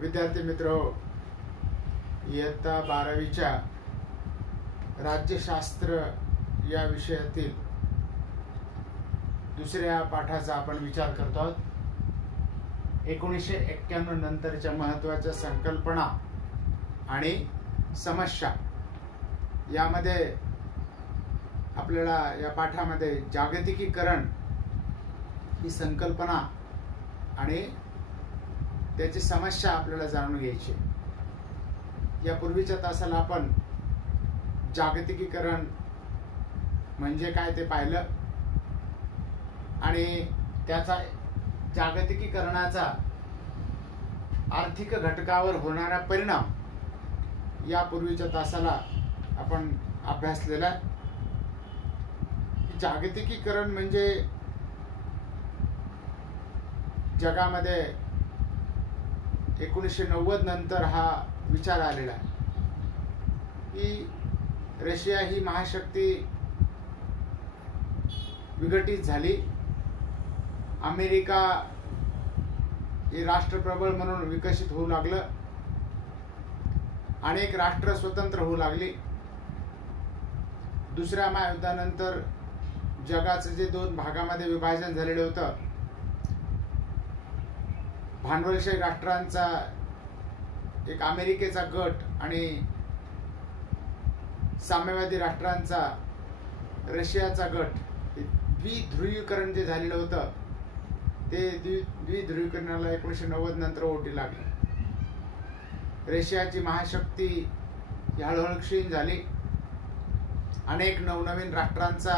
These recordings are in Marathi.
विद्यार्थी मित्र, इयत्ता 12वीच्या राज्यशास्त्र या विषयातील दुसऱ्या पाठाचा आपण विचार करतो आहोत। 1991 नंतरच्या महत्त्वाच्या संकल्पना आणि समस्या यामध्ये आपल्याला या पाठामध्ये जागतिकीकरण ही संकल्पना आणि त्याची समस्या आपल्याला जाणून घ्यायची। यापूर्वीच्या तासाला आपण जागतिकीकरण म्हणजे काय ते पाहिलं आणि त्याचा जागतिकीकरणाचा आर्थिक घटकावर होणारा परिणाम यापूर्वीच्या तासाला आपण अभ्यासलेला आहे। जागतिकीकरण म्हणजे जगामध्ये 1990 नंतर हा विचार आलेला आहे की रशिया ही महाशक्ती विघटित झाली, अमेरिका हे राष्ट्रप्रबळ म्हणून विकसित होऊ लागलं, अनेक राष्ट्र स्वतंत्र होऊ लागली। दुसऱ्या महायुद्धानंतर जगाचं जे 2 भागामध्ये विभाजन झालेलं होतं, भांडवलशाही राष्ट्रांचा एक अमेरिकेचा गट आणि साम्यवादी राष्ट्रांचा रशियाचा गट, द्विध्रुवीकरण जे झालेलं होतं ते द्विध्रुवीकरणाला 1990 नंतर ओढी लागली। रशियाची महाशक्ती ही हळूहळू क्षीण झाली, अनेक नवनवीन राष्ट्रांचा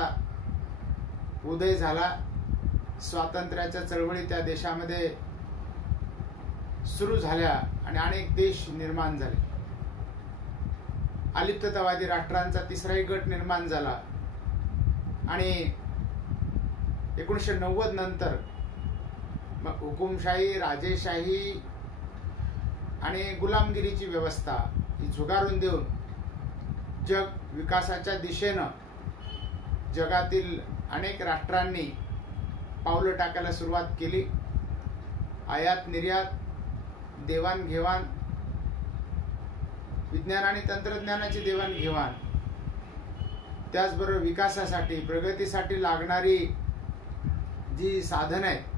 उदय झाला, स्वातंत्र्याच्या चळवळी त्या देशामध्ये सुरू झाल्या आणि अनेक देश निर्माण झाले। अलिप्ततावादी राष्ट्रांचा तिसराही गट निर्माण झाला आणि 1990 नंतर मग हुकुमशाही, राजेशाही आणि गुलामगिरीची व्यवस्था ही झुगारून देऊन जग विकासाच्या दिशेनं जगातील अनेक राष्ट्रांनी पावलं टाकायला सुरुवात केली। आयात निर्यात, देवाणघेवाण, विज्ञान आणि तंत्रज्ञानाची देवाणघेवाण, त्याचबरोबर विकासासाठी, प्रगतीसाठी लागणारी जी साधनं आहेत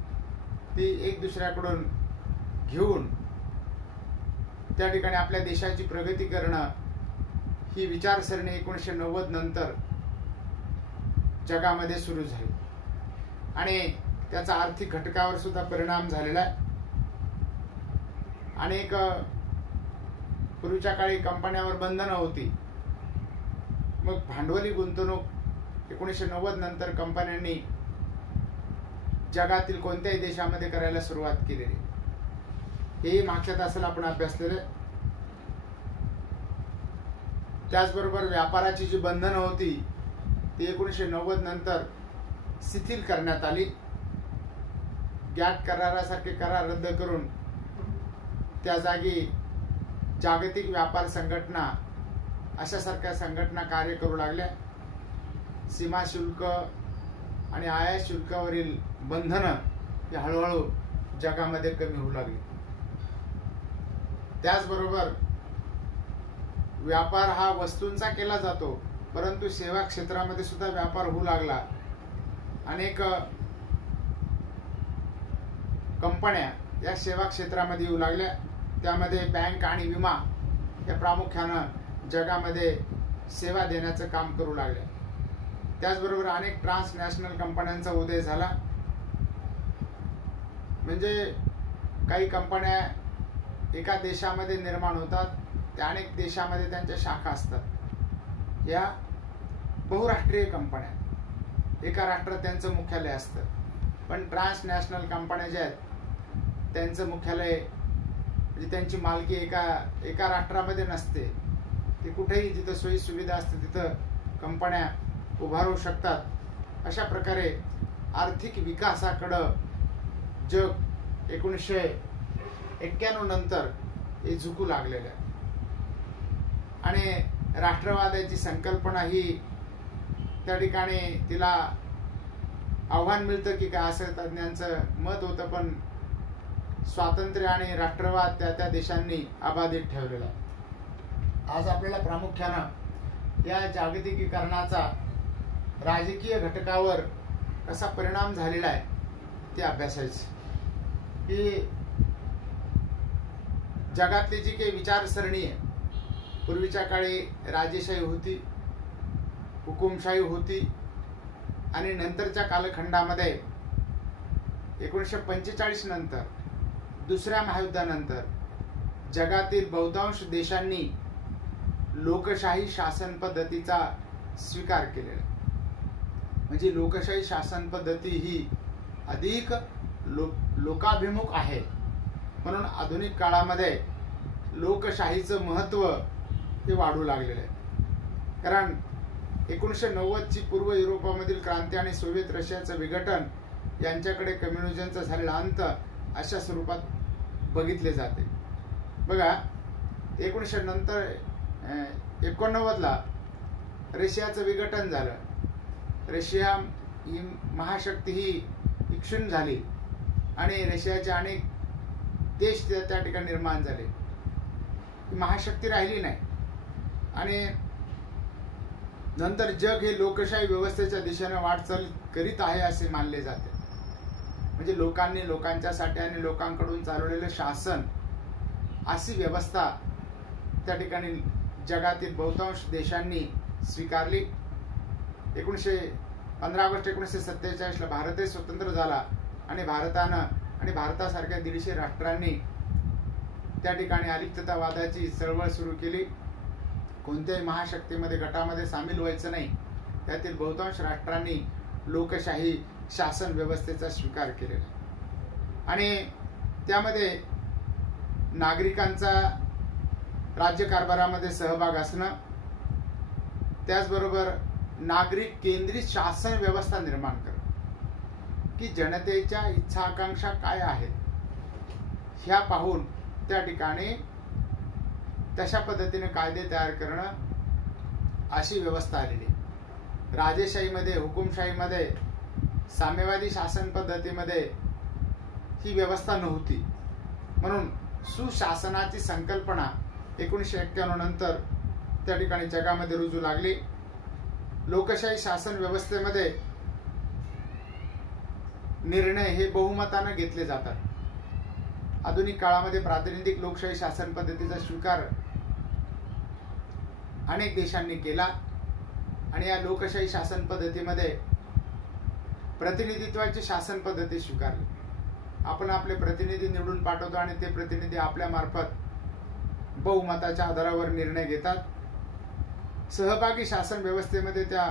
ती एक दुसऱ्याकडून घेऊन त्या ठिकाणी आपल्या देशाची प्रगती करणं ही विचारसरणी 1990 नंतर जगामध्ये सुरू झाली आणि त्याचा आर्थिक घटकावर सुद्धा परिणाम झालेला आहे। अनेक पूर्वीच्या काळी कंपन्यांवर बंधनं होती, मग भांडवली गुंतवणूक 1990 नंतर कंपन्यांनी जगातील कोणत्याही देशामध्ये करायला सुरुवात केलेली, हेही मागच्या तासाला आपण अभ्यासलेलं आहे। त्याचबरोबर व्यापाराची जी बंधनं होती ती 1990 नंतर शिथिल करण्यात आली। गॅट करारासारखे करार रद्द करून त्या जागी जागतिक व्यापार संघटना अशासारख्या संघटना कार्य करू लागल्या। सीमा शुल्क आणि आयात शुल्कावरील बंधनं ही हळूहळू जगामध्ये कमी होऊ लागली। त्याचबरोबर व्यापार हा वस्तूंचा केला जातो, परंतु सेवा क्षेत्रामध्ये सुद्धा व्यापार होऊ लागला। अनेक कंपन्या या सेवा क्षेत्रामध्ये येऊ लागल्या, त्यामध्ये बँक आणि विमा या प्रामुख्यानं जगामध्ये सेवा देण्याचं काम करू लागले। त्याचबरोबर अनेक ट्रान्सनॅशनल कंपन्यांचा उदय झाला, म्हणजे काही कंपन्या एका देशामध्ये निर्माण होतात, त्या अनेक देशामध्ये त्यांच्या शाखा असतात। या बहुराष्ट्रीय कंपन्या, एका राष्ट्रात त्यांचं मुख्यालय असतं, पण ट्रान्सनॅशनल कंपन्या ज्या आहेत त्यांचं मुख्यालय म्हणजे त्यांची मालकी एका राष्ट्रामध्ये नसते, ते कुठेही जिथं सोयी सुविधा असते तिथं कंपन्या उभारू शकतात। अशा प्रकारे आर्थिक विकासाकडं जग 1991 नंतर हे झुकू लागलेलं आहे आणि राष्ट्रवादाची संकल्पना ही त्या ठिकाणी तिला आव्हान मिळतं की काय असं तज्ञांचं मत होतं, पण स्वातंत्र्य आणि राष्ट्रवाद त्या त्या देशांनी अबाधित ठेवलेला आहे। आज आपल्याला प्रामुख्यानं या जागतिकीकरणाचा राजकीय घटकावर कसा परिणाम झालेला आहे ते अभ्यासायचं, की जगातली जी काही विचारसरणी आहे, पूर्वीच्या काळी राजेशाही होती, हुकुमशाही होती, आणि नंतरच्या कालखंडामध्ये 1945 नंतर दुसऱ्या महायुद्धानंतर जगातील बहुतांश देशांनी लोकशाही शासन पद्धतीचा स्वीकार केलेला। म्हणजे लोकशाही शासन पद्धती ही अधिक लोकाभिमुख आहे, म्हणून आधुनिक काळामध्ये लोकशाहीचं महत्त्व हे वाढू लागलेलं आहे। कारण 1990ची पूर्व युरोपामधील क्रांती आणि सोव्हिएत रशियाचं विघटन यांच्याकडे कम्युनिझमचा झालेला अंत अशा स्वरूपात बघितले जाते। बघा, 1989ला रशियाचं विघटन झालं। रशिया ही महाशक्ती ही क्षीण झाली आणि रशियाचे अनेक देश त्या ठिकाणी निर्माण झाले। महाशक्ती राहिली नाही आणि नंतर जग हे लोकशाही व्यवस्थेच्या दिशेने वाटचाल करीत आहे असे मानले जाते। म्हणजे लोकांनी लोकांच्यासाठी आणि लोकांकडून चालवलेले शासन अशी व्यवस्था त्या ठिकाणी जगातील बहुतांश देशांनी स्वीकारली। 15 ऑगस्ट 1947ला भारतही स्वतंत्र झाला आणि भारतासारख्या 150 राष्ट्रांनी त्या ठिकाणी अलिप्ततावादाची चळवळ सुरू केली। कोणत्याही महाशक्तीमध्ये गटामध्ये सामील व्हायचं नाही, त्यातील बहुतांश राष्ट्रांनी लोकशाही शासन व्यवस्थेचा स्वीकार केलेला आणि त्यामध्ये नागरिकांचा राज्यकारभारामध्ये सहभाग असणं, त्याचबरोबर नागरिक केंद्रित शासन व्यवस्था निर्माण करणं, की जनतेच्या इच्छा आकांक्षा काय आहेत ह्या पाहून त्या ठिकाणी तशा पद्धतीने कायदे तयार करणं अशी व्यवस्था आलेली। राजेशाहीमध्ये, हुकुमशाहीमध्ये, साम्यवादी शासन पद्धतीमध्ये ही व्यवस्था नव्हती, म्हणून सुशासनाची संकल्पना 1991 नंतर त्या ठिकाणी जगामध्ये रुजू लागली। लोकशाही शासन व्यवस्थेमध्ये निर्णय हे बहुमताने घेतले जातात। आधुनिक काळामध्ये प्रातिनिधिक लोकशाही शासन पद्धतीचा स्वीकार अनेक देशांनी केला आणि या लोकशाही शासन पद्धतीमध्ये प्रतिनिधित्वाची शासन पद्धती स्वीकारली। आपण आपले प्रतिनिधी निवडून पाठवतो आणि ते प्रतिनिधी आपल्या मार्फत बहुमताच्या आधारावर निर्णय घेतात। सहभागी शासन व्यवस्थेमध्ये त्या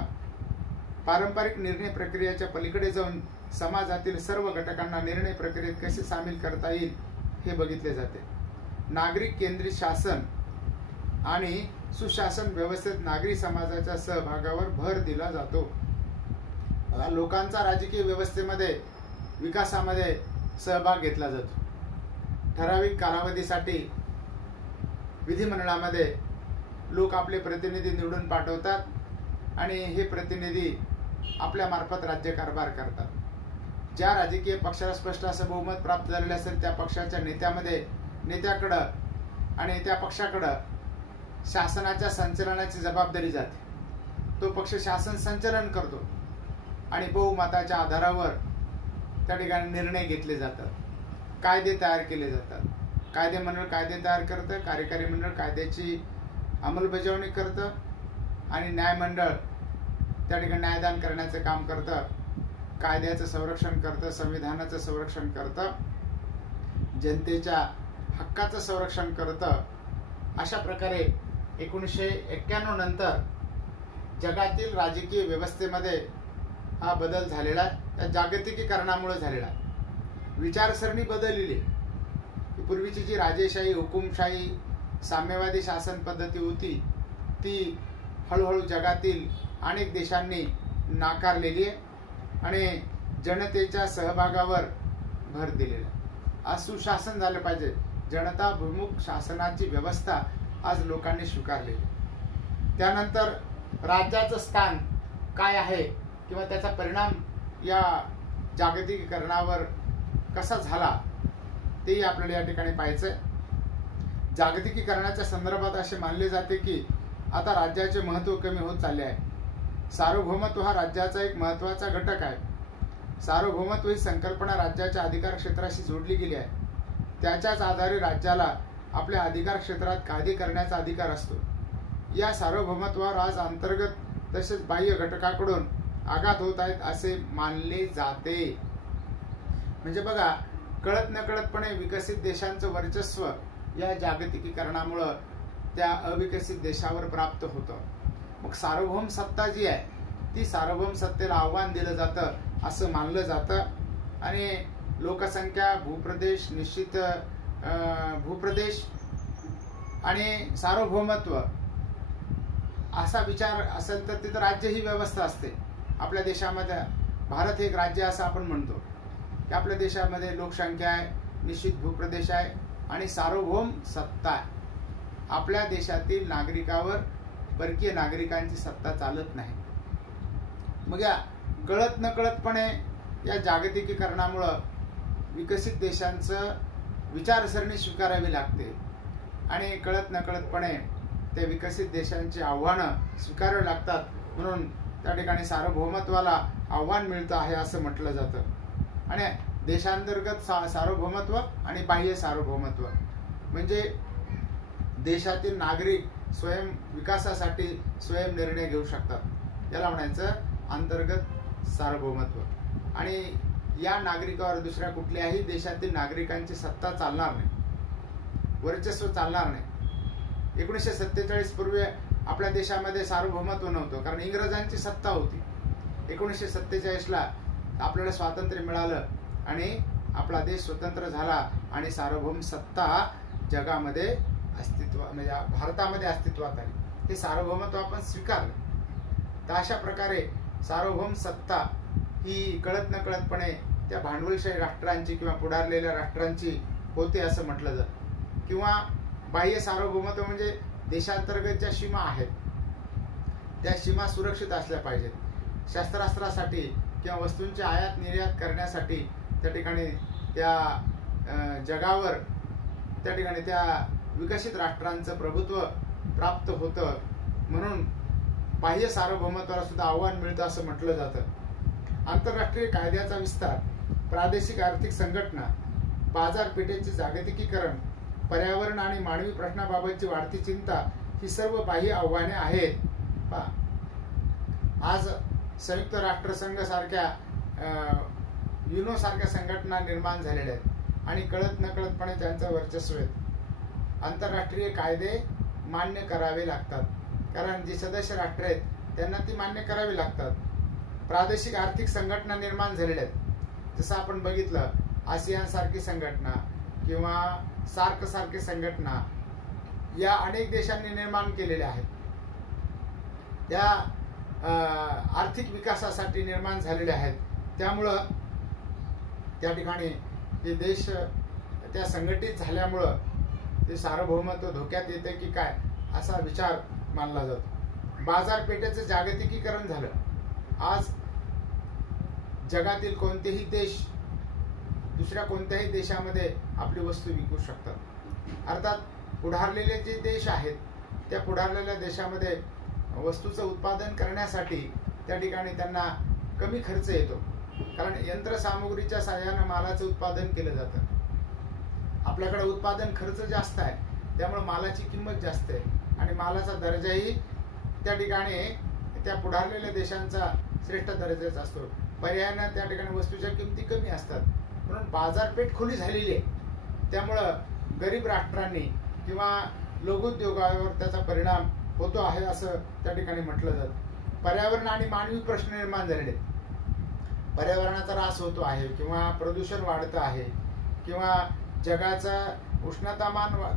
पारंपरिक निर्णय प्रक्रियेच्या पलीकडे जाऊन समाजातील सर्व घटकांना निर्णय प्रक्रियेत कसे सामील करता येईल हे बघितले जाते। नागरिक केंद्रित शासन आणि सुशासन व्यवस्थेत नागरी समाजाच्या सहभागावर भर दिला जातो। लोकांचा राजकीय व्यवस्थेमध्ये विकासामध्ये सहभाग घेतला जातो। ठराविक कालावधीसाठी विधिमंडळामध्ये लोक आपले प्रतिनिधी निवडून पाठवतात आणि हे प्रतिनिधी आपल्या मार्फत राज्यकारभार करतात। ज्या राजकीय पक्षाला स्पष्ट असं बहुमत प्राप्त झालेले असेल त्या पक्षाच्या नेत्याकडं आणि त्या पक्षाकडं शासनाच्या संचालनाची जबाबदारी जाते। तो पक्ष शासन संचालन करतो आणि बहुमताच्या आधारावर त्या ठिकाणी निर्णय घेतले जातात, कायदे तयार केले जातात। कायदे मंडळ कायदे तयार करतं, कार्यकारी मंडळ कायद्याची अंमलबजावणी करतं आणि न्यायमंडळ त्या ठिकाणी न्यायदान करण्याचं काम करतं, कायद्याचं संरक्षण करतं, संविधानाचं संरक्षण करतं, जनतेच्या हक्काचं संरक्षण करतं। अशा प्रकारे 1991 नंतर जगातील राजकीय व्यवस्थेमध्ये हा बदल झालेला त्या जागतिकीकरणामुळे झालेला। विचारसरणी बदललेली। पूर्वीची जी राजेशाही, हुकुमशाही, साम्यवादी शासन पद्धती होती ती हळूहळू जगातील अनेक देशांनी नाकारलेली आहे आणि जनतेच्या सहभागावर भर दिलेला आहे। आज सुशासन झालं पाहिजे, जनताभिमुख शासनाची व्यवस्था आज लोकांनी स्वीकारलेली। त्यानंतर राज्याचं स्थान काय आहे किंवा त्याचा परिणाम या जागतिकीकरणावर कसा झाला तेही आपल्याला या ठिकाणी पाहायचंय. जागतिकीकरणाच्या संदर्भात असे मानले जाते की आता राज्याचे महत्त्व कमी होत चालले आहे. सार्वभौमत्व हा राज्याचा एक महत्त्वाचा घटक आहे. सार्वभौमत्व ही संकल्पना राज्याच्या अधिकार क्षेत्राशी जोडली गेली आहे. त्याच्याच आधारे राज्याला आपल्या अधिकार क्षेत्रात कायदे करण्याचा अधिकार असतो. या सार्वभौमत्वावर आज अंतर्गत तसेच बाह्य घटकाकडून आघात होत आहेत असे मानले जाते. म्हणजे बघा, कळत नकळतपणे विकसित देशांचं वर्चस्व या जागतिकीकरणामुळं त्या अविकसित देशावर प्राप्त होतं. मग सार्वभौम सत्ता जी आहे ती सार्वभौम सत्तेला आव्हान दिलं जातं असं मानलं जातं. आणि लोकसंख्या, भूप्रदेश, निश्चित भूप्रदेश आणि सार्वभौमत्व असा विचार असेल तर तिथं राज्य ही व्यवस्था असते. आपल्या देशामध्ये भारत हे एक राज्य असं आपण म्हणतो की आपल्या देशामध्ये लोकसंख्या आहे, निश्चित भूप्रदेश आहे आणि सार्वभौम सत्ता आहे. आपल्या देशातील नागरिकावर परकीय नागरिकांची सत्ता चालत नाही. मग या कळत नकळतपणे या जागतिकीकरणामुळं विकसित देशांचं विचारसरणी स्वीकारावी लागते आणि कळत नकळतपणे त्या विकसित देशांची आव्हानं स्वीकारावी लागतात. म्हणून त्या ठिकाणी सार्वभौमत्वाला आव्हान मिळतं आहे असं म्हटलं जातं. आणि देशांतर्गत सार्वभौमत्व आणि बाह्य सार्वभौमत्व म्हणजे देशातील नागरिक स्वयं विकासासाठी स्वयं निर्णय घेऊ शकतात. याला म्हणायचं अंतर्गत सार्वभौमत्व. आणि या नागरिकावर दुसऱ्या कुठल्याही देशातील नागरिकांची सत्ता चालणार नाही, वर्चस्व चालणार नाही. 1947 पूर्वी आपल्या देशामध्ये सार्वभौमत्व नव्हतं, कारण इंग्रजांची सत्ता होती. 1947ला आपल्याला स्वातंत्र्य मिळालं आणि आपला देश स्वतंत्र झाला आणि सार्वभौम सत्ता जगामध्ये म्हणजे भारतामध्ये अस्तित्वात आली. हे सार्वभौमत्व आपण स्वीकारलं. तर अशा प्रकारे सार्वभौम सत्ता ही कळत नकळतपणे त्या भांडवलशाही राष्ट्रांची किंवा पुढारलेल्या राष्ट्रांची होते असं म्हटलं जातं. किंवा बाह्य सार्वभौमत्व म्हणजे देशांतर्गत ज्या सीमा आहेत त्या सीमा सुरक्षित असल्या पाहिजेत. शस्त्रास्त्रासाठी किंवा वस्तूंची आयात निर्यात करण्यासाठी त्या ठिकाणी त्या जगावर त्या ठिकाणी त्या विकसित राष्ट्रांचं प्रभुत्व प्राप्त होतं. म्हणून बाह्य सार्वभौमत्वाला सुद्धा आव्हान मिळतं असं म्हटलं जातं. आंतरराष्ट्रीय कायद्याचा विस्तार, प्रादेशिक आर्थिक संघटना, बाजारपेठेचे जागतिकीकरण, पर्यावरण आणि मानवी प्रश्नाबाबतची वाढती चिंता ही सर्व बाह्य आव्हाने आहेत. आज संयुक्त राष्ट्रसंघ सारख्या युनो सारख्या संघटना निर्माण झालेल्या आहेत आणि कळत नकळतपणे त्यांचं वर्चस्व आहे. आंतरराष्ट्रीय कायदे मान्य करावे लागतात, कारण जे सदस्य राष्ट्र आहेत त्यांना ती मान्य करावी लागतात. प्रादेशिक आर्थिक संघटना निर्माण झालेल्या आहेत. जसं आपण बघितलं आसियान सारखी संघटना किंवा सार्क सारखी संघटना या अनेक देशांनी निर्माण केलेल्या आहेत. त्या आर्थिक विकासासाठी निर्माण झालेल्या आहेत. त्यामुळं त्या ठिकाणी जे देश त्या संघटित झाल्यामुळं ते सार्वभौमत्व धोक्यात येते की काय असा विचार मानला जातो. बाजारपेठेचं जागतिकीकरण झालं. आज जगातील कोणतेही देश दुसऱ्या कोणत्याही देशामध्ये आपली वस्तू विकू शकतात. अर्थात पुढारलेले जे देश आहेत त्या पुढारलेल्या देशामध्ये वस्तूचं उत्पादन करण्यासाठी त्या ठिकाणी त्यांना कमी खर्च येतो, कारण यंत्रसामुग्रीच्या साहाय्यानं मालाचं उत्पादन केलं जातं. आपल्याकडे उत्पादन खर्च जास्त आहे, त्यामुळे मालाची किंमत जास्त आहे आणि मालाचा दर्जाही त्या ठिकाणी त्या पुढारलेल्या देशांचा श्रेष्ठ दर्जाचा असतो. पर्यायानं त्या ठिकाणी वस्तूच्या किमती कमी असतात. म्हणून बाजारपेठ खुली झालेली आहे. त्यामुळं गरीब राष्ट्रांनी किंवा लघुउद्योगावर त्याचा परिणाम होतो आहे असं त्या ठिकाणी म्हटलं जातं. पर्यावरण आणि मानवी प्रश्न निर्माण झालेले आहेत. पर्यावरणाचा ऱ्हास होतो आहे किंवा प्रदूषण वाढतं आहे किंवा जगाचं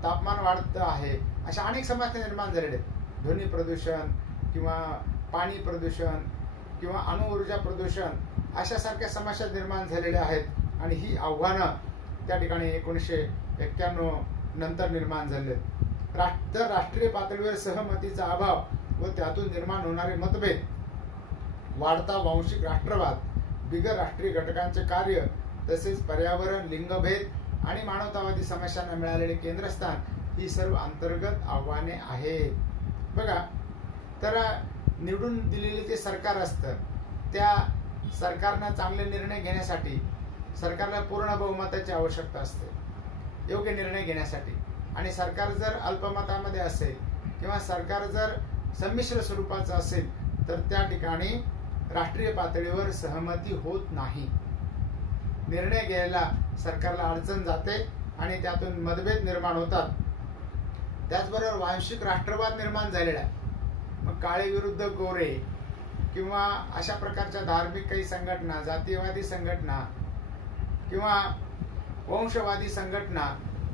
तापमान वाढतं आहे, अशा अनेक समस्या निर्माण झालेल्या आहेत. ध्वनी प्रदूषण किंवा पाणी प्रदूषण किंवा अणुऊर्जा प्रदूषण अशा सारख्या समस्या निर्माण झालेल्या आहेत आणि ही आव्हानं त्या ठिकाणी 1991 नंतर निर्माण झाले. राष्ट्रीय पातळीवर सहमतीचा अभाव व त्यातून निर्माण होणारे मतभेद, वाढता वांशिक राष्ट्रवाद, बिगर राष्ट्रीय घटकांचे कार्य तसेच पर्यावरण, लिंगभेद आणि मानवतावादी समस्यांना मिळालेले केंद्रस्थान ही सर्व अंतर्गत आव्हाने आहेत. बघा, तर निवडून दिलेले जे सरकार असतं त्या सरकारनं चांगले निर्णय घेण्यासाठी सरकारला पूर्ण बहुमताची आवश्यकता असते योग्य निर्णय घेण्यासाठी. आणि सरकार जर अल्पमतामध्ये असेल किंवा सरकार जर संमिश्र स्वरूपाचं असेल तर त्या ठिकाणी राष्ट्रीय पातळीवर सहमती होत नाही. निर्णय घ्यायला सरकारला अडचण जाते आणि त्यातून मतभेद निर्माण होतात. त्याचबरोबर वांशिक राष्ट्रवाद निर्माण झालेला आहे. मग काळे विरुद्ध गोरे किंवा अशा प्रकारच्या धार्मिक काही संघटना, जातीयवादी संघटना किंवा वंशवादी संघटना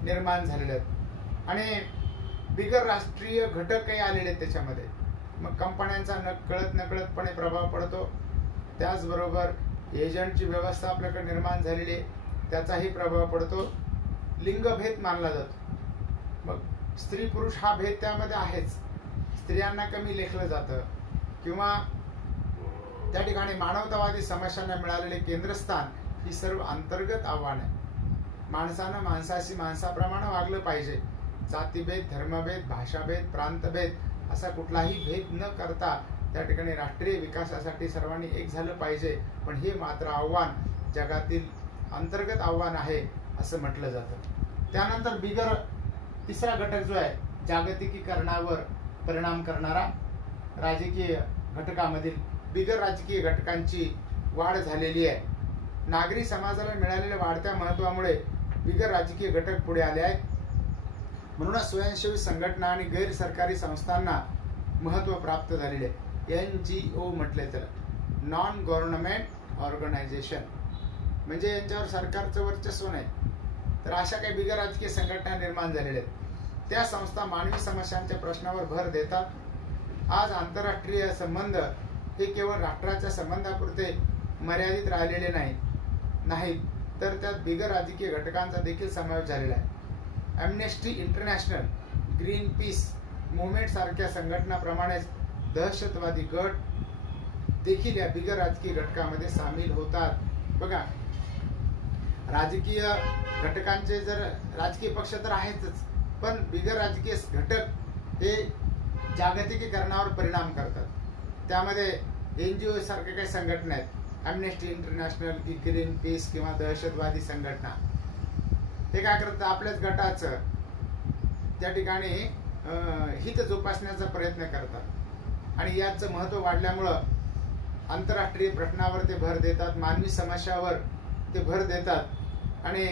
निर्माण झालेल्या आहेत आणि बिगर राष्ट्रीय घटकही आलेले आहेत त्याच्यामध्ये. मग कंपन्यांचा कळत नकळतपणे प्रभाव पडतो. त्याचबरोबर एजंटची व्यवस्था आपल्याकडे निर्माण झालेली आहे त्याचाही प्रभाव पडतो. लिंगभेद मानला जातो. मग स्त्री पुरुष हा भेद त्यामध्ये आहेच. स्त्रियांना कमी लेखलं जातं किंवा त्या ठिकाणी मानवतावादी समस्यांना मिळालेले केंद्रस्थान ही सर्व अंतर्गत आव्हान आहे. माणसानं माणसाशी माणसाप्रमाणे वागलं पाहिजे. जातीभेद, धर्मभेद, भाषाभेद, प्रांतभेद असा कुठलाही भेद न करता त्या ठिकाणी राष्ट्रीय विकासासाठी सर्वांनी एक झालं पाहिजे. पण हे मात्र आव्हान जगातील अंतर्गत आव्हान आहे असं म्हटलं जातं. त्यानंतर बिगर तिसरा घटक जो आहे जागतिकीकरणावर परिणाम करणारा राजकीय घटकामधील बिगर राजकीय घटकांची वाढ झालेली आहे. नागरी समाजाला मिळालेल्या वाढत्या महत्वामुळे बिगर राजकीय घटक पुढे आले आहेत. म्हणूनच स्वयंसेवी संघटना आणि गैर सरकारी संस्थांना महत्व प्राप्त झालेले आहे. NGO म्हटले त्याला, नॉन गव्हर्नमेंट ऑर्गनायझेशन, म्हणजे यांच्यावर सरकारचं वर्चस्व नाही. तर अशा काही बिगर राजकीय संघटना निर्माण झालेल्या आहेत. त्या संस्था मानवी समस्यांच्या प्रश्नावर भर देतात. आज आंतरराष्ट्रीय संबंध हे केवळ राष्ट्राच्या संबंधापुरते मर्यादित राहिलेले नाहीत, तर त्यात बिगर राजकीय घटकांचा देखील समावेश झालेला आहे. ॲम्नेस्टी इंटरनॅशनल, ग्रीन पीस मुवमेंट सारख्या संघटनाप्रमाणेच दहशतवादी गट देखील या बिगर राजकीय घटकामध्ये सामील होतात. बघा, राजकीय घटकांचे जर राजकीय पक्ष तर आहेतच, पण बिगर राजकीय घटक हे जागतिकीकरणावर परिणाम करतात. त्यामध्ये NGO सारख्या काही संघटना आहेत, ॲम्नेस्टी इंटरनॅशनल, ग्रीन पीस किंवा दहशतवादी संघटना. ते काय करतात, आपल्याच गटाचं त्या ठिकाणी हित जोपासण्याचा प्रयत्न करतात आणि याचं महत्व वाढल्यामुळं आंतरराष्ट्रीय प्रश्नावर ते भर देतात, मानवी समस्यावर ते भर देतात आणि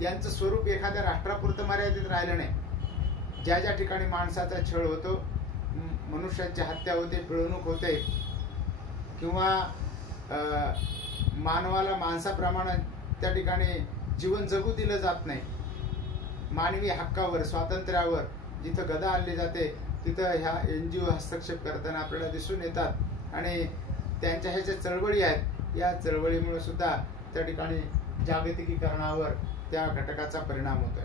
यांचं स्वरूप एखाद्या राष्ट्रापुरतं मर्यादित राहिलं नाही. ज्या ज्या ठिकाणी माणसाचा छळ होतो, मनुष्याची हत्या होते, पिळवणूक होते किंवा मानवाला माणसाप्रमाणे त्या ठिकाणी जीवन जगू दिलं जात नाही, मानवी हक्कावर, स्वातंत्र्यावर जिथं गदा आणली जाते तिथं ह्या NGO हस्तक्षेप करताना आपल्याला दिसून येतात आणि त्यांच्या ह्या ज्या चळवळी आहेत या चळवळीमुळे सुद्धा त्या ठिकाणी जागतिकीकरणावर त्या घटकाचा परिणाम होतोय.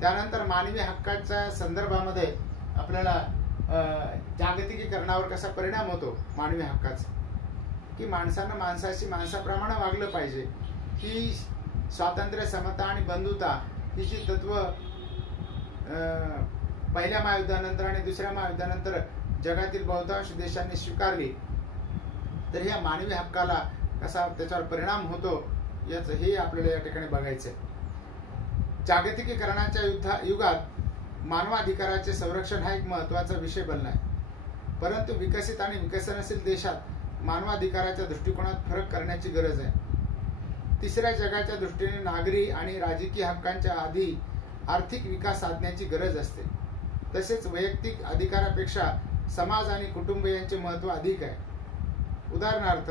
त्यानंतर मानवी हक्काच्या संदर्भामध्ये आपल्याला जागतिकीकरणावर कसा परिणाम होतो मानवी हक्काचा, की माणसानं माणसाशी माणसाप्रमाणे वागलं पाहिजे. ही स्वातंत्र्य, समता आणि बंधुता ही जी तत्व पहिल्या महायुद्धानंतर आणि दुसऱ्या महायुद्धानंतर जगातील बहुतांश देशांनी स्वीकारली, तर ह्या मानवी हक्काला कसा त्याच्यावर परिणाम होतो याचं हे आपल्याला या ठिकाणी बघायचंय. जागतिकीकरणाच्या युगात मानवाधिकाराचे संरक्षण हा एक महत्वाचा विषय बनला आहे. परंतु विकसित आणि विकसनशील देशात मानवाधिकाराच्या दृष्टिकोनात फरक करण्याची गरज आहे. तिसऱ्या जगाच्या दृष्टीने नागरी आणि राजकीय हक्कांच्या आधी आर्थिक विकास साधण्याची गरज असते. तसेच वैयक्तिक अधिकारापेक्षा समाज आणि कुटुंब यांचे महत्व अधिक आहे. उदाहरणार्थ,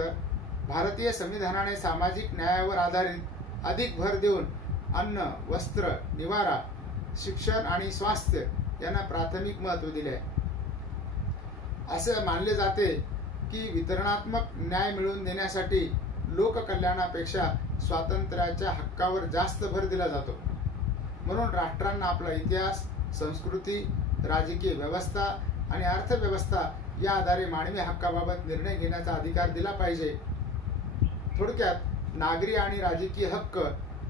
भारतीय संविधानाने सामाजिक न्यायावर आधारित अधिक भर देऊन अन्न, वस्त्र, निवारा, शिक्षण आणि स्वास्थ्य यांना प्राथमिक महत्व दिले आहे. असे मानले जाते की वितरणात्मक न्याय मिळवून देण्यासाठी लोककल्याणापेक्षा स्वातंत्र्याच्या हक्कावर जास्त भर दिला जातो. म्हणून राष्ट्रांना आपला इतिहास, संस्कृती, राजकीय व्यवस्था आणि अर्थव्यवस्था या आधारे मानवी हक्काबाबत निर्णय घेण्याचा अधिकार दिला पाहिजे. थोडक्यात नागरी आणि राजकीय हक्क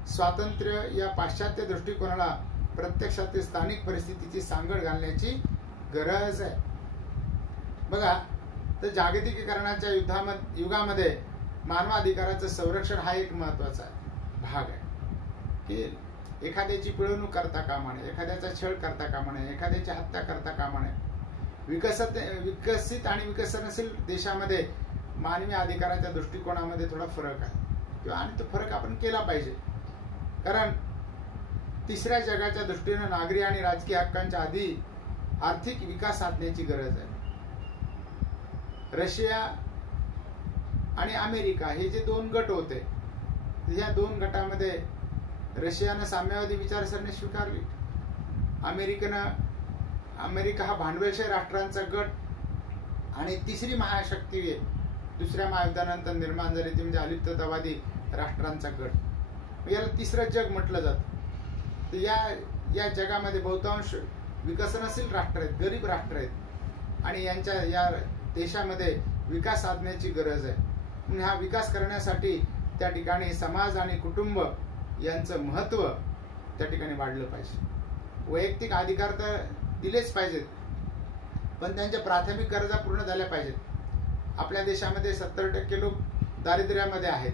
स्वातंत्र्य या पाश्चात्य दृष्टिकोनाला प्रत्यक्षातील स्थानिक परिस्थितीची सांगड घालण्याची गरज आहे. बघा, तर जागतिकीकरणाच्या युगामध्ये मानवाधिकाराचं संरक्षण हा एक महत्वाचा भाग आहे की एखाद्याची पिळवणूक करता कामा नये, एखाद्याचा छळ करता कामा नये, एखाद्याची हत्या करता कामा नये. विकसित आणि विकसनशील देशामध्ये मानवी अधिकाराच्या दृष्टिकोनामध्ये थोडा फरक आहे आणि तो फरक आपण केला पाहिजे. कारण तिसऱ्या जगाच्या दृष्टीने नागरी आणि राजकीय हक्कांच्या आधी आर्थिक विकास साधण्याची गरज आहे. रशिया आणि अमेरिका हे जे दोन गट होते, या दोन गटामध्ये रशियानं साम्यवादी विचारसरणी स्वीकारली. अमेरिका हा भांडवलशाही राष्ट्रांचा गट आणि तिसरी महाशक्ती आहे दुसऱ्या महायुद्धानंतर निर्माण झाली ती म्हणजे अलिप्ततावादी राष्ट्रांचा गट. याला तिसरं जग म्हटलं जातं. तर या जगामध्ये बहुतांश विकसनशील राष्ट्र आहेत, गरीब राष्ट्र आहेत आणि या देशामध्ये विकास साधण्याची गरज आहे. म्हणून हा विकास करण्यासाठी त्या ठिकाणी समाज आणि कुटुंब यांचं महत्व त्या ठिकाणी वाढलं पाहिजे. वैयक्तिक अधिकार तर दिलेच पाहिजेत, पण त्यांच्या प्राथमिक गरजा पूर्ण झाल्या पाहिजेत. आपल्या देशामध्ये 70% लोक दारिद्र्यामध्ये आहेत.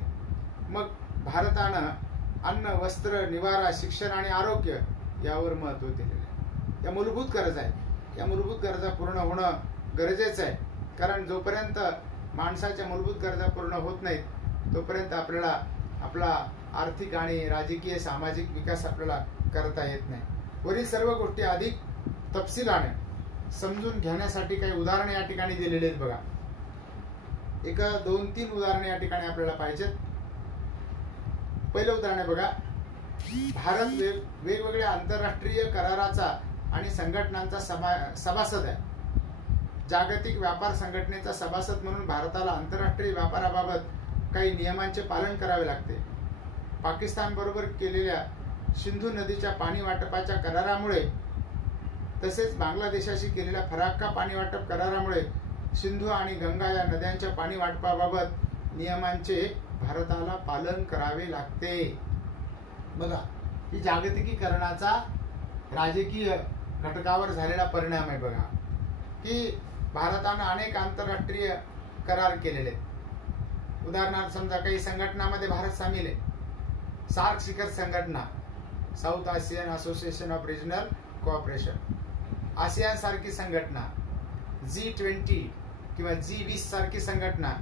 मग भारतानं अन्न, वस्त्र, निवारा, शिक्षण आणि आरोग्य यावर महत्व दिलेलं आहे. या मूलभूत गरजा आहेत. या मूलभूत गरजा पूर्ण होणं गरजेचं आहे. कारण जोपर्यंत माणसाच्या मूलभूत गरजा पूर्ण होत नाहीत तोपर्यंत आपल्याला आपला आर्थिक आणि राजकीय सामाजिक विकास आपल्याला करता येत नाही. वरील सर्व गोष्टी अधिक तपशिलाने समजून घेण्यासाठी काही उदाहरणे या ठिकाणी दिलेली आहेत. बघा, एक 2-3 उदाहरणे या ठिकाणी आपल्याला पाहिजेत. पहिलं उदाहरण आहे बघा, भारत वेगवेगळ्या आंतरराष्ट्रीय कराराचा आणि संघटनांचा सभासद आहे. जागतिक व्यापार संघटनेचा सभासद म्हणून भारताला आंतरराष्ट्रीय व्यापाराबाबत काही नियमांचे पालन करावे लागते. पाकिस्तान बरोबर केलेल्या सिंधू नदीच्या पाणी वाटपाच्या करारामुळे तसेच बांगलादेशाशी केलेल्या फराक्का पाणी वाटप करारामुळे सिंधू आणि गंगा या नद्यांच्या पाणी वाटपाबाबत नियमांचे भारताला पालन करावे लागते. बघा, ही जागतिकीकरणाचा राजकीय घटकावर झालेला परिणाम आहे. बघा की भारतानं अनेक आंतरराष्ट्रीय करार केलेले आहेत. उदाहरणार्थ समजा काही संघटनामध्ये भारत सामील आहे. सार्क शिखर संघटना, South Asian Association of Regional Cooperation, ASEAN सारखी संघटना, G20 किंवा G20 सारखी संघटना,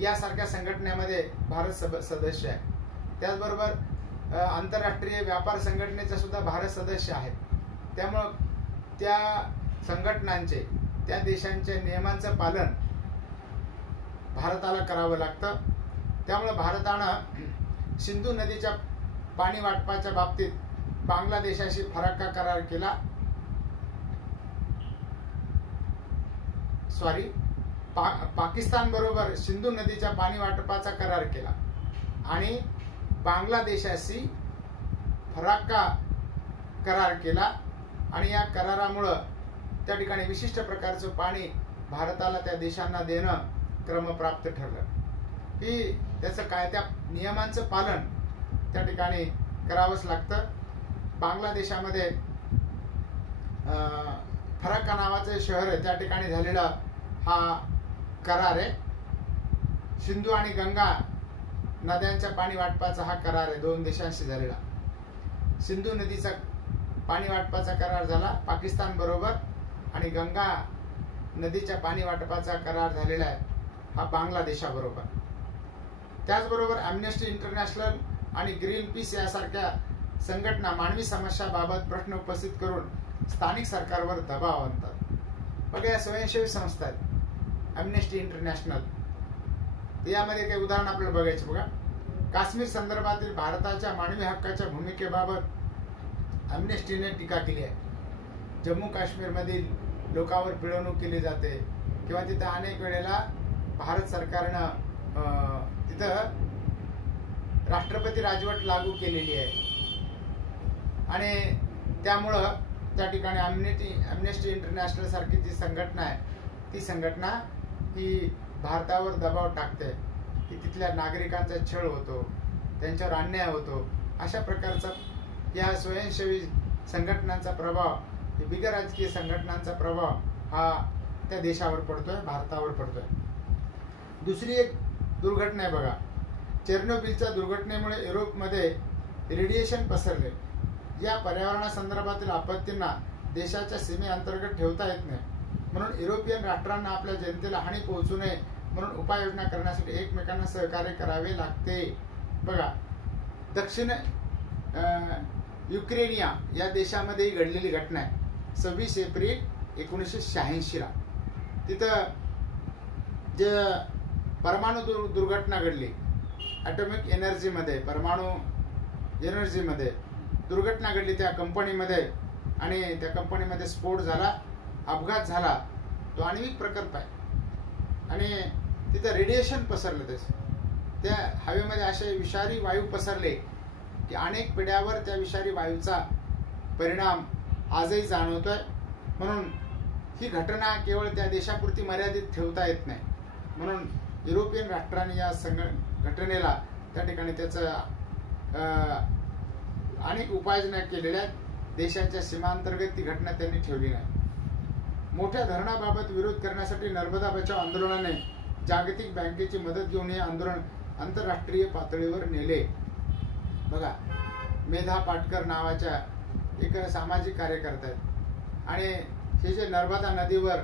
यासारख्या संघटनेमध्ये भारत सदस्य आहे. त्याचबरोबर आंतरराष्ट्रीय व्यापार संघटनेचा सुद्धा भारत सदस्य आहे. त्यामुळं त्या संघटनांचे, त्या देशांच्या नियमांचं पालन भारताला करावं लागतं. त्यामुळे भारतानं सिंधू नदीच्या पाणी वाटपाच्या बाबतीत बांगलादेशाशी फराक्का करार केला. पाकिस्तान बरोबर सिंधू नदीच्या पाणी वाटपाचा करार केला आणि बांगलादेशाशी फराक्का करार केला आणि या करारामुळं त्या ठिकाणी विशिष्ट प्रकारचं पाणी भारताला त्या देशांना देणं क्रमप्राप्त ठरलं. की त्याचं काय, त्या नियमांचं पालन त्या ठिकाणी करावंच लागतं. बांगलादेशामध्ये फराक्का नावाचं शहर आहे, त्या ठिकाणी झालेला हा करार आहे. सिंधू आणि गंगा नद्यांच्या पाणी वाटपाचा हा करार आहे, दोन देशांशी झालेला. सिंधू नदीचा पाणी वाटपाचा करार झाला पाकिस्तान बरोबर आणि गंगा नदीच्या पाणी वाटपाचा करार झालेला आहे हा बांगलादेशाबरोबर. त्याचबरोबर अम्नेस्टी इंटरनॅशनल आणि ग्रीन पीस यासारख्या संघटना मानवी समस्याबाबत प्रश्न उपस्थित करून स्थानिक सरकारवर दबाव आणतात. बघा, या स्वयंसेवी संस्था आहेत अम्नेस्टी इंटरनॅशनल. यामध्ये काही उदाहरण आपल्याला बघायचे. बघा, काश्मीर संदर्भातील भारताच्या मानवी हक्काच्या भूमिकेबाबत अम्नेस्टीने टीका केली आहे. जम्मू काश्मीरमधील लोकांवर पिळवणूक केली जाते किंवा तिथं अनेक वेळेला भारत सरकारनं तिथं राष्ट्रपती राजवट लागू केलेली आहे आणि त्यामुळं त्या ठिकाणी अम्नेस्टी इंटरनॅशनल सारखी जी संघटना आहे ती संघटना ही भारतावर दबाव टाकते की तिथल्या नागरिकांचा छळ होतो, त्यांच्यावर अन्याय होतो अशा प्रकारचा या स्वयंसेवी संघटनांचा प्रभाव, बिगर राजकीय संघटनांचा प्रभाव हा त्या देशावर पडतोय, भारतावर पडतोय. दुसरी एक दुर्घटना आहे बघा. चेर्नोबिलच्या दुर्घटनेमुळे युरोपमध्ये रेडिएशन पसरले. या पर्यावरणासंदर्भातील आपत्तींना देशाच्या सीमेअंतर्गत ठेवता येत नाही, म्हणून युरोपियन राष्ट्रांना आपल्या जनतेला हानी पोहोचू नये म्हणून उपाययोजना करण्यासाठी एकमेकांना सहकार्य करावे लागते. बघा, दक्षिण युक्रेनिया या देशामध्ये घडलेली घटना आहे. 26 एप्रिल 1986 तिथं जे परमाणु दुर्घटना घडली, ॲटॉमिक एनर्जीमध्ये, परमाणु एनर्जीमध्ये दुर्घटना घडली त्या कंपनीमध्ये, आणि त्या कंपनीमध्ये स्फोट झाला, अपघात झाला. तो आण्विक प्रकल्प आहे आणि तिथं रेडिएशन पसरलं. त्या हवेमध्ये असे विषारी वायू पसरले की अनेक पिढ्यावर त्या विषारी वायूचा परिणाम आजही जाणवतोय. म्हणून ही घटना केवळ त्या देशापुरती मर्यादित ठेवता येत नाही, म्हणून युरोपियन राष्ट्रांनी या घटनेला त्या ठिकाणी त्याचा अनेक उपाययोजना केलेल्या आहेत. देशाच्या सीमांतर्गत ती घटना त्यांनी ठेवली नाही. मोठ्या धरणाबाबत विरोध करण्यासाठी नर्मदा बचाव आंदोलनाने जागतिक बँकेची मदत घेऊन हे आंदोलन आंतरराष्ट्रीय पातळीवर नेले. बघा, मेधा पाटकर नावाच्या एक सामाजिक कार्यकर्ता आहेत आणि हे जे नर्मदा नदीवर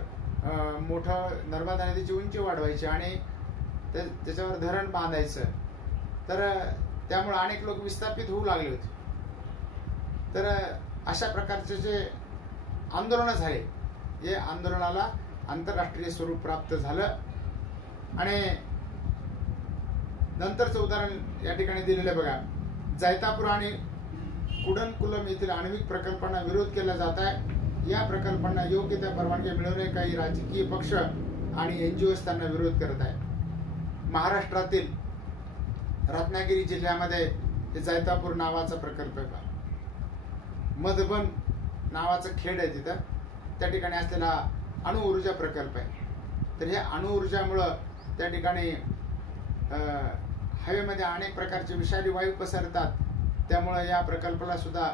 मोठं नर्मदा नदीची उंची वाढवायची आणि त्याच्यावर धरण बांधायचं, तर त्यामुळे अनेक लोक विस्थापित होऊ लागले होते. तर अशा प्रकारचे जे आंदोलन झाले, या आंदोलनाला आंतरराष्ट्रीय स्वरूप प्राप्त झालं. आणि नंतरचं उदाहरण या ठिकाणी दिलेलं बघा. जैतापूर आणि कुडनकुलम येथील आण्विक प्रकल्पांना विरोध केला जात आहे. या प्रकल्पांना योग्य त्या परवानगी मिळवणे काही राजकीय पक्ष आणि NGOs त्यांना विरोध करत आहे. महाराष्ट्रातील रत्नागिरी जिल्ह्यामध्ये हे जैतापूर नावाचा प्रकल्प आहे. मधबन नावाचं खेड आहे तिथं, त्या ठिकाणी असलेला अणुऊर्जा प्रकल्प आहे. तर हे अणुऊर्जामुळं त्या ठिकाणी हवेमध्ये अनेक प्रकारचे विषारी वायू पसरतात. त्यामुळे या प्रकल्पाला सुद्धा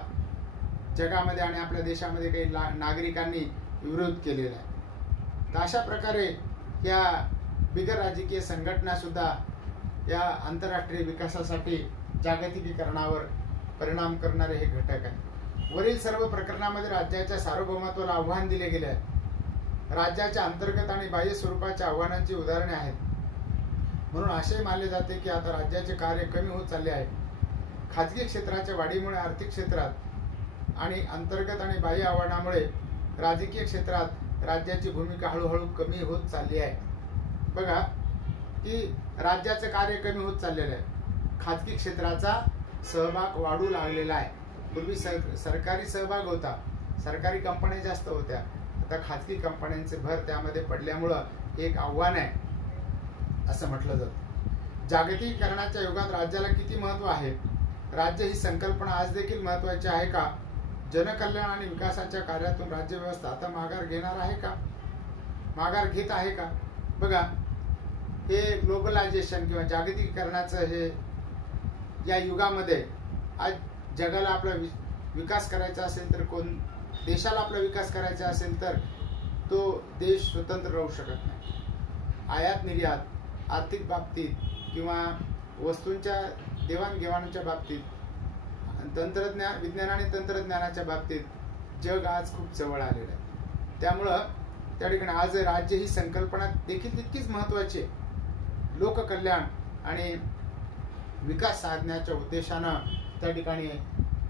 जगामध्ये आणि आपल्या देशामध्ये काही नागरिकांनी विरोध केलेला आहे. तर अशा प्रकारे या बिगर राजकीय संघटना सुद्धा या आंतरराष्ट्रीय विकासासाठी जागतिकीकरणावर परिणाम करणारे हे घटक आहेत. वरील सर्व प्रकरणामध्ये राज्याच्या सार्वभौमत्वाला आव्हान दिले गेले आहे. राज्याच्या अंतर्गत आणि बाह्य स्वरूपाच्या आव्हानांची उदाहरणे आहेत. म्हणून असे मानले जाते की आता राज्याचे कार्य कमी होत चालले आहे. खाजगी क्षेत्राच्या वाढीमुळे आर्थिक क्षेत्रात आणि अंतर्गत आणि बाह्य आव्हानामुळे राजकीय क्षेत्रात राज्याची भूमिका हळूहळू कमी होत चालली आहे. बघा की राज्याचं कार्य कमी होत चाललेलं आहे. खाजगी क्षेत्राचा सहभाग वाढू लागलेला आहे. पूर्वी सरकारी सहभाग होता, सरकारी कंपन्या जास्त होत्या. आता खाजगी कंपन्यांचे भर त्यामध्ये पडल्यामुळं एक आव्हान आहे असं म्हटलं जातं. जागतिकीकरणाच्या युगात राज्याला किती महत्व आहे? राज्य ही संकल्पना आज देखील महत्वाची आहे का? जनकल्याण आणि विकासाच्या कार्यातून राज्य व्यवस्था आता माघार घेणार आहे का? माघार घेत आहे का? बघा, हे ग्लोबलायझेशन किंवा जागतिकीकरणाचं हे या युगामध्ये आज जगाला आपला विकास करायचा असेल तर देशाला आपला विकास करायचा असेल तर तो देश स्वतंत्र राहू शकत नाही. आयात निर्यात, आर्थिक बाबतीत किंवा वस्तूंच्या देवाणघेवाणीच्या बाबतीत, तंत्रज्ञान, विज्ञान आणि तंत्रज्ञानाच्या बाबतीत जग आज खूप जवळ आलेलं आहे. त्यामुळं त्या ठिकाणी आज राज्य ही संकल्पना देखील तितकीच महत्वाची आहे. लोककल्याण आणि विकास साधण्याच्या उद्देशानं त्या ठिकाणी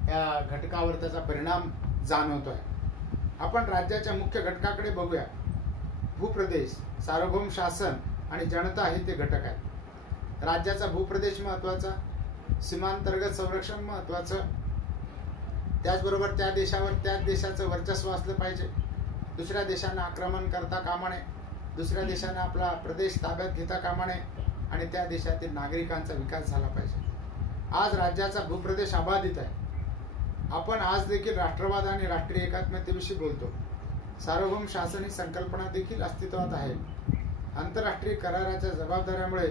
या घटकावर त्याचा परिणाम जाणवतोय. आपण राज्याच्या मुख्य घटकाकडे बघूया. भूप्रदेश, सार्वभौम शासन आणि जनता हे ते घटक आहेत. राज्याचा भूप्रदेश महत्वाचा, सीमांतर्गत संरक्षण महत्वाचं, त्याचबरोबर त्या देशावर त्याच देशाचं वर्चस्व असलं पाहिजे. दुसऱ्या देशांना आक्रमण करता कामा नये, दुसऱ्या देशांना आपला प्रदेश ताब्यात घेता कामा नये आणि त्या देशातील नागरिकांचा विकास झाला पाहिजे. आज राज्याचा भूप्रदेश अबाधित आहे. आपण आज देखील राष्ट्रवाद आणि राष्ट्रीय एकात्मतेविषयी बोलतो. सार्वभौम शासन ही संकल्पना देखील अस्तित्वात आहे. आंतरराष्ट्रीय कराराच्या जबाबदाऱ्यामुळे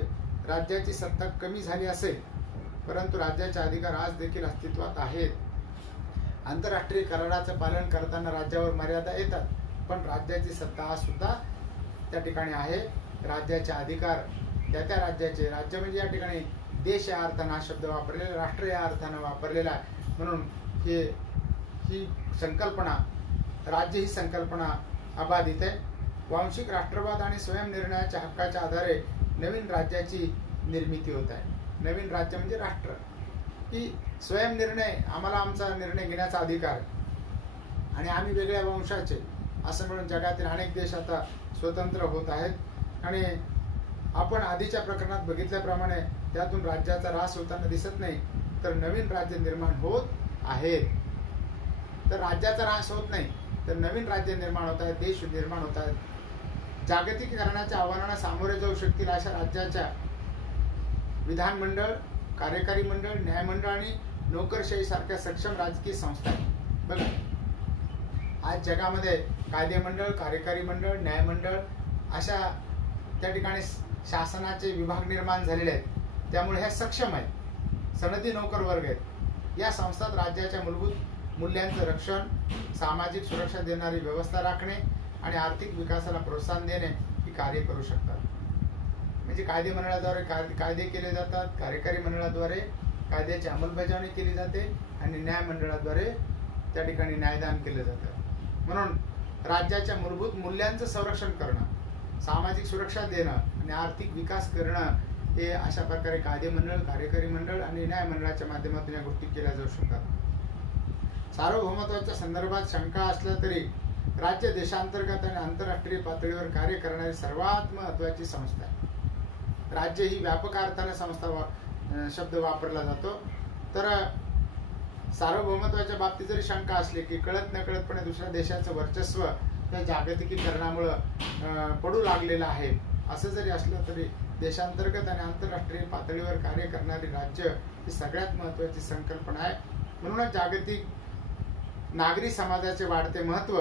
राज्याची सत्ता कमी झाली असेल परंतु राज्याचे अधिकार आज देखील अस्तित्वात आहेत. आंतरराष्ट्रीय कराराचं पालन करताना राज्यावर मर्यादा येतात, पण राज्याची सत्ता सुद्धा त्या ठिकाणी आहे. राज्याचे अधिकार त्या राज्याचे, राज्य म्हणजे या ठिकाणी देश या अर्थानं हा शब्द वापरलेला, राष्ट्र या अर्थानं वापरलेला आहे. म्हणून ही संकल्पना, राज्य ही संकल्पना अबाधित आहे. वांशिक राष्ट्रवाद आणि स्वयंनिर्णयाच्या हक्काच्या आधारे नवीन राज्याची निर्मिती होत आहे. नवीन राज्य म्हणजे राष्ट्र, की स्वयंनिर्णय, आम्हाला आमचा निर्णय घेण्याचा अधिकार आणि आम्ही वेगळ्या वंशाचे असं म्हणून जगातील अनेक देश आता स्वतंत्र होत आहेत. आणि आपण आधीच्या प्रकरणात बघितल्याप्रमाणे त्यातून राज्याचा ऱ्हास होताना दिसत नाही, तर नवीन राज्य निर्माण होत आहेत. तर राज्याचा ऱ्हास होत नाही, तर नवीन राज्य निर्माण होत आहेत, देश निर्माण होत आहेत. जागतिकीकरणाच्या आव्हानांना सामोरे जाऊ शकतील अशा राज्याच्या विधानमंडळ, कार्यकारी मंडळ, न्यायमंडळ आणि नोकरशाही सारख्या सक्षम राजकीय संस्था आहेत. बघा, आज जगामध्ये कायदेमंडळ, कार्यकारी मंडळ, न्यायमंडळ अशा त्या ठिकाणी शासनाचे विभाग निर्माण झालेले आहेत. त्यामुळे ह्या सक्षम आहेत, सनदी नोकर वर्ग आहेत. या संस्थात राज्याच्या मूलभूत मूल्यांचं रक्षण, सामाजिक सुरक्षा देणारी व्यवस्था राखणे आणि आर्थिक विकासाला प्रोत्साहन देणे ही कार्य करू शकतात. म्हणजे कायदे मंडळाद्वारे कायदे केले जातात, कार्यकारी मंडळाद्वारे कायद्याची अंमलबजावणी केली जाते आणि न्याय मंडळाद्वारे त्या ठिकाणी न्यायदान केलं जातं. म्हणून राज्याच्या मूलभूत मूल्यांचं संरक्षण करणं, सामाजिक सुरक्षा देणं आणि आर्थिक विकास करणं हे अशा प्रकारे कायदे मंडळ, कार्यकारी मंडळ आणि न्याय मंडळाच्या माध्यमातून या गोष्टी केल्या जाऊ शकतात. सार्वभौमत्वाच्या संदर्भात शंका असल्या तरी राज्य देशांतर्गत आणि आंतरराष्ट्रीय पातळीवर कार्य करणारी सर्वात महत्वाची संस्था आहे. राज्य ही व्यापक अर्थाने संस्था शब्द वापरला जातो. तर सार्वभौमत्वाच्या बाबतीत जरी शंका असली की कळत नकळतपणे दुसऱ्या देशाचं वर्चस्व त्या जागतिकीकरणामुळं पडू लागलेलं आहे, असं जरी असलं तरी देशांतर्गत आणि आंतरराष्ट्रीय पातळीवर कार्य करणारी राज्य ही सगळ्यात महत्वाची संकल्पना आहे. म्हणूनच जागतिक नागरी समाजाचे वाढते महत्व,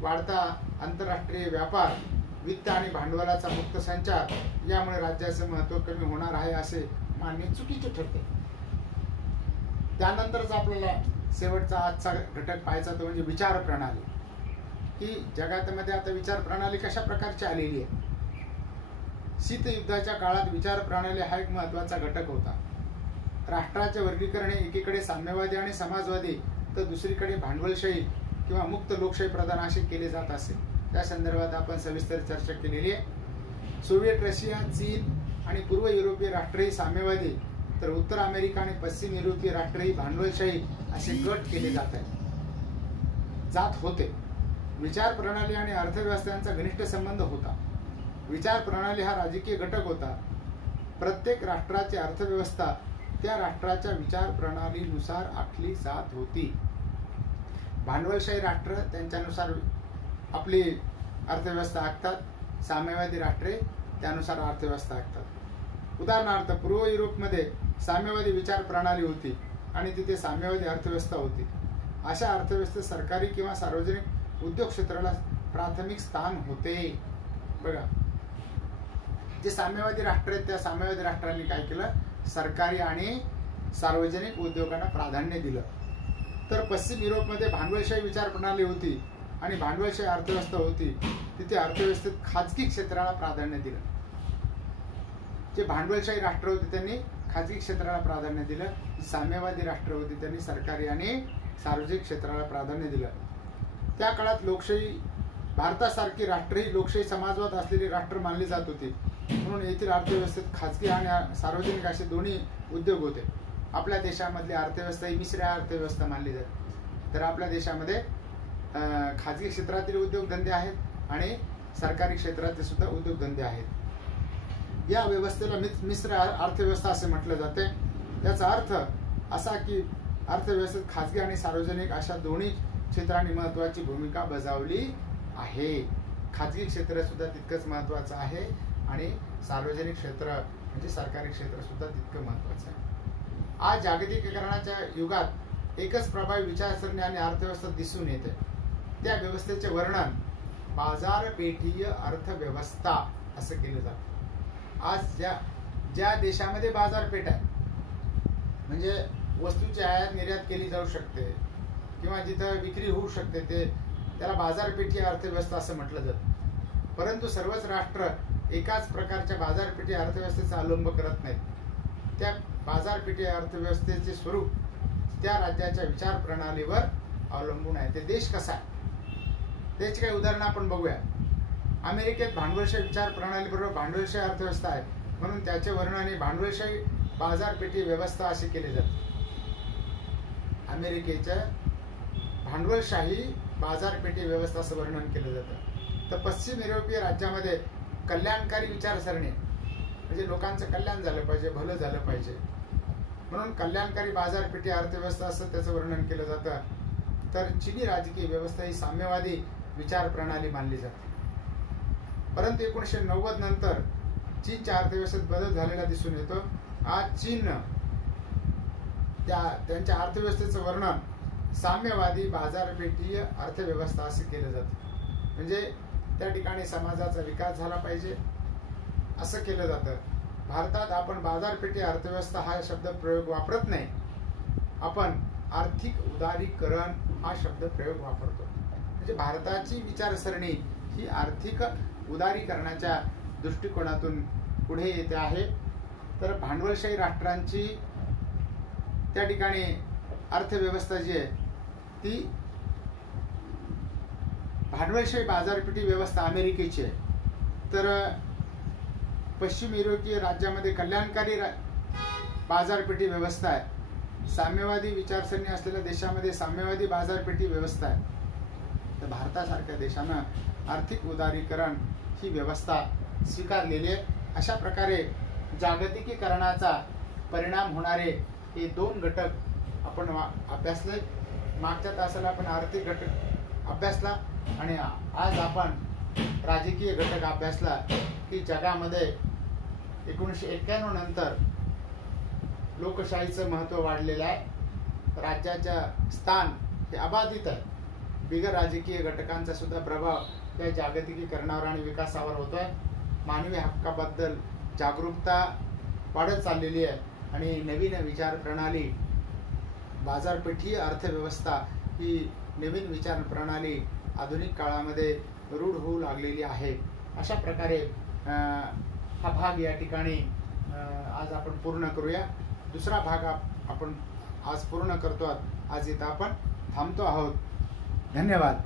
वाढता आंतरराष्ट्रीय व्यापार, वित्त आणि भांडवलाचा मुक्त संचार यामुळे राज्याचं महत्व कमी होणार आहे असे मानणे चुकीचे ठरते. त्यानंतरच आपल्याला शेवटचा आजचा घटक पाहायचा तो म्हणजे विचार प्रणाली. ही जगामध्ये आता विचार प्रणाली कशा प्रकारची आलेली आहे. शीतयुद्धाच्या काळात विचार प्रणाली हा एक महत्वाचा घटक होता. राष्ट्राचे वर्गीकरण एकीकडे साम्यवादी आणि समाजवादी तर दुसरीकडे भांडवलशाही किंवा मुक्त लोकशाही प्रधान असे केले जात असे. त्या संदर्भात आपण सविस्तर चर्चा केलेली आहे. सोव्हिएट रशिया, चीन आणि पूर्व युरोपीय राष्ट्रही साम्यवादी, तर उत्तर अमेरिका आणि पश्चिम युरोपीय राष्ट्रही भांडवलशाही असे गट केले जात होते. विचार प्रणाली आणि अर्थव्यवस्थांचा घनिष्ठ संबंध होता. विचार प्रणाली हा राजकीय घटक होता. प्रत्येक राष्ट्राची अर्थव्यवस्था त्या राष्ट्राच्या विचार प्रणालीनुसार आखली जात होती. भांडवलशाही राष्ट्र त्यांच्यानुसार आपली अर्थव्यवस्था आखतात, साम्यवादी राष्ट्रे त्यानुसार अर्थव्यवस्था आखतात. उदाहरणार्थ पूर्व युरोपमध्ये साम्यवादी विचार प्रणाली होती आणि तिथे साम्यवादी अर्थव्यवस्था होती. अशा अर्थव्यवस्थेत सरकारी किंवा सार्वजनिक उद्योग क्षेत्राला प्राथमिक स्थान होते. बघा, जे साम्यवादी राष्ट्र आहेत त्या साम्यवादी राष्ट्रांनी काय केलं, सरकारी आणि सार्वजनिक उद्योगांना प्राधान्य दिलं. तर पश्चिम युरोपमध्ये भांडवलशाही विचार प्रणाली होती आणि भांडवलशाही अर्थव्यवस्था होती. तिथे अर्थव्यवस्थेत खाजगी क्षेत्राला प्राधान्य दिलं. जे भांडवलशाही राष्ट्र होते त्यांनी खाजगी क्षेत्राला प्राधान्य दिलं. साम्यवादी राष्ट्र होती त्यांनी सरकारी आणि सार्वजनिक क्षेत्राला प्राधान्य दिलं. त्या काळात लोकशाही, भारतासारखी राष्ट्रही लोकशाही समाजवाद असलेली राष्ट्र मानली जात होती. म्हणून येथील अर्थव्यवस्थेत खाजगी आणि सार्वजनिक असे दोन्ही उद्योग होते. आपल्या देशामधली अर्थव्यवस्था ही मिश्र अर्थव्यवस्था मानली जाते. तर आपल्या देशामध्ये खाजगी क्षेत्रातील उद्योगधंदे आहेत आणि सरकारी क्षेत्रातील सुद्धा उद्योगधंदे आहेत. या व्यवस्थेला मिश्र अर्थव्यवस्था असे म्हटले जाते. याचा अर्थ असा की अर्थव्यवस्थेत खाजगी आणि सार्वजनिक अशा दोन्ही क्षेत्रांनी महत्वाची भूमिका बजावली आहे. खाजगी क्षेत्र सुद्धा तितकंच महत्वाचं आहे आणि सार्वजनिक क्षेत्र म्हणजे सरकारी क्षेत्र सुद्धा तितकं महत्वाचं आहे. आज जागतिकीकरणाच्या युगात एकच प्रभावी विचारसरणी आणि अर्थव्यवस्था दिसून येते. त्या व्यवस्थेचे वर्णन बाजारपेठीय अर्थव्यवस्था असं केलं जातं. आज ज्या देशामध्ये बाजारपेठ आहे म्हणजे वस्तूची आयात निर्यात केली जाऊ शकते किंवा जिथं विक्री होऊ शकते त्याला बाजारपेठी अर्थव्यवस्था असं म्हटलं जातं. परंतु सर्वच राष्ट्र एकाच प्रकारच्या बाजारपेठी अर्थव्यवस्थेचा अवलंब करत नाहीत. त्या बाजारपेठी अर्थव्यवस्थेचे स्वरूप त्या राज्याच्या विचार प्रणालीवर अवलंबून आहे. ते देश कसा आहे त्याची काही उदाहरणं आपण बघूया. अमेरिकेत भांडवलशाही विचार प्रणालीबरोबर भांडवलशाही अर्थव्यवस्था आहे, म्हणून त्याचे वर्णन हे भांडवलशाही बाजारपेठी व्यवस्था असे केले जाते. अमेरिकेच्या भांडवलशाही बाजारपेठी व्यवस्था असं वर्णन केलं जातं. तर पश्चिम युरोपीय राज्यामध्ये कल्याणकारी विचारसरणी म्हणजे लोकांचं कल्याण झालं पाहिजे, भलं झालं पाहिजे, म्हणून कल्याणकारी बाजारपेठी अर्थव्यवस्था असं त्याचं वर्णन केलं जातं. तर चीनी राजकीय व्यवस्था ही साम्यवादी विचार प्रणाली मानली जाते. परंतु 1990 नंतर चीनच्या अर्थव्यवस्थेत बदल झालेला दिसून येतो. आज चीननं त्यांच्या अर्थव्यवस्थेचं वर्णन साम्यवादी बाजारपेठी अर्थव्यवस्था असे केलं जातं. म्हणजे त्या ठिकाणी समाजाचा विकास झाला पाहिजे असं केलं जातं. भारतात आपण बाजारपेठी अर्थव्यवस्था हा शब्द प्रयोग वापरत नाही, आपण आर्थिक उदारीकरण हा शब्द प्रयोग वापरतो. म्हणजे भारताची विचारसरणी ही आर्थिक उदारीकरणाच्या दृष्टिकोनातून पुढे येते आहे. तर भांडवलशाही राष्ट्रांची त्या ठिकाणी अर्थव्यवस्था जी आहे ती भांडवलशाही बाजारपेठी व्यवस्था अमेरिकेची आहे. तर पश्चिम युरोपीय राज्यामध्ये कल्याणकारी बाजारपेठी व्यवस्था आहे. साम्यवादी विचारसरणी असलेल्या देशामध्ये साम्यवादी बाजारपेठी व्यवस्था आहे. तर भारतासारख्या देशानं आर्थिक उदारीकरण ही व्यवस्था स्वीकारलेली आहे. अशा प्रकारे जागतिकीकरणाचा परिणाम होणारे हे दोन घटक आपण अभ्यासले. मागच्या तासाला आपण आर्थिक घटक अभ्यासला आणि आज आपण राजकीय घटक अभ्यासला की जगामध्ये 1991 नंतर लोकशाहीचं महत्त्व वाढलेलं आहे. राज्याच्या स्थान हे अबाधित आहे. बिगर राजकीय घटकांचा सुद्धा प्रभाव या जागतिकीकरणावर आणि विकासावर होतोय. मानवी हक्काबद्दल जागरूकता वाढत चाललेली आहे आणि नवीन विचार प्रणाली बाजारपेठी अर्थव्यवस्था ही नवीन विचार प्रणाली आधुनिक काळामध्ये रूढ होऊ लागलेली आहे. अशा प्रकारे हा भाग या ठिकाणी आज आपण पूर्ण करूया. दुसरा भाग आपण आज पूर्ण करतो. आज इथं आपण थांबतो आहोत. धन्यवाद.